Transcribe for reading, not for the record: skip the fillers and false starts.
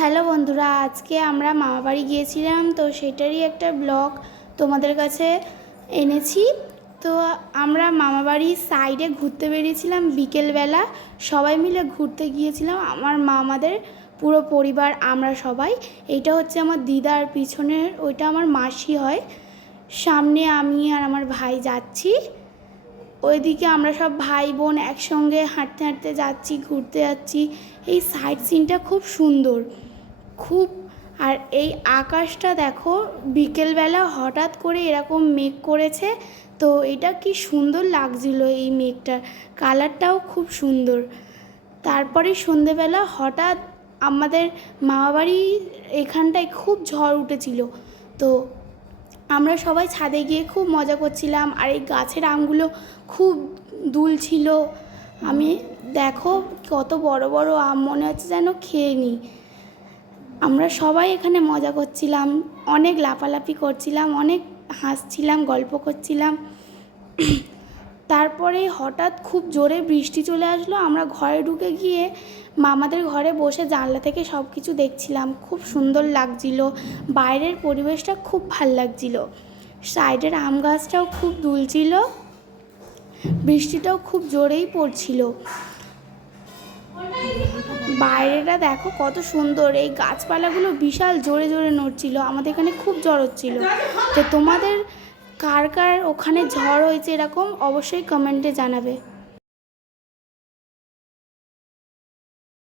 Hello বন্ধুরা, আজকে আমরা মামাবাড়ি গিয়েছিলাম, তো সেটারই একটা ব্লগ তোমাদের কাছে এনেছি। তো আমরা মামাবাড়ির সাইডে ঘুরতে বেরিয়েছিলাম বিকেলবেলা, সবাই মিলে ঘুরতে গিয়েছিলাম। আমার মামাদের পুরো পরিবার, আমরা সবাই। এইটা হচ্ছে আমার দিদার পিছনের, ওইটা আমার মাসি হয়। সামনে আমি আর আমার ভাই যাচ্ছি, ওইদিকে আমরা সব ভাই বোন একসঙ্গে হাঁটতে হাঁটতে যাচ্ছি, ঘুরতে যাচ্ছি। এই সাইট সিনটা খুব সুন্দর, খুব। আর এই আকাশটা দেখো, বিকেলবেলা হঠাৎ করে এরকম মেঘ করেছে, তো এটা কি সুন্দর লাগছিল। এই মেঘটার কালারটাও খুব সুন্দর। তারপরে সন্ধেবেলা হঠাৎ আমাদের মামাবাড়ি এখানটায় খুব ঝড় উঠেছিল, তো আমরা সবাই ছাদে গিয়ে খুব মজা করছিলাম। আর এই গাছের আমগুলো খুব দুলছিল। আমি দেখো কত বড় বড় আম, মনে হচ্ছে যেন খেয়ে নিই। আমরা সবাই এখানে মজা করছিলাম, অনেক লাফালাফি করছিলাম, অনেক হাসছিলাম, গল্প করছিলাম। তারপরে হঠাৎ খুব জোরে বৃষ্টি চলে আসলো। আমরা ঘরে ঢুকে গিয়ে মামাদের ঘরে বসে জানলা থেকে সব কিছু দেখছিলাম। খুব সুন্দর লাগছিল, বাইরের পরিবেশটা খুব ভাল লাগছিল। সাইডের আম গাছটাও খুব দুলছিল, বৃষ্টিটাও খুব জোরেই পড়ছিল। বাইরেটা দেখো কত সুন্দর, এই গাছপালাগুলো বিশাল জোরে জোরে নড়ছিল। আমাদের এখানে খুব ঝড় হচ্ছিল। তো তোমাদের কার কার ওখানে ঝড় হয়েছে এরকম অবশ্যই কমেন্টে জানাবে।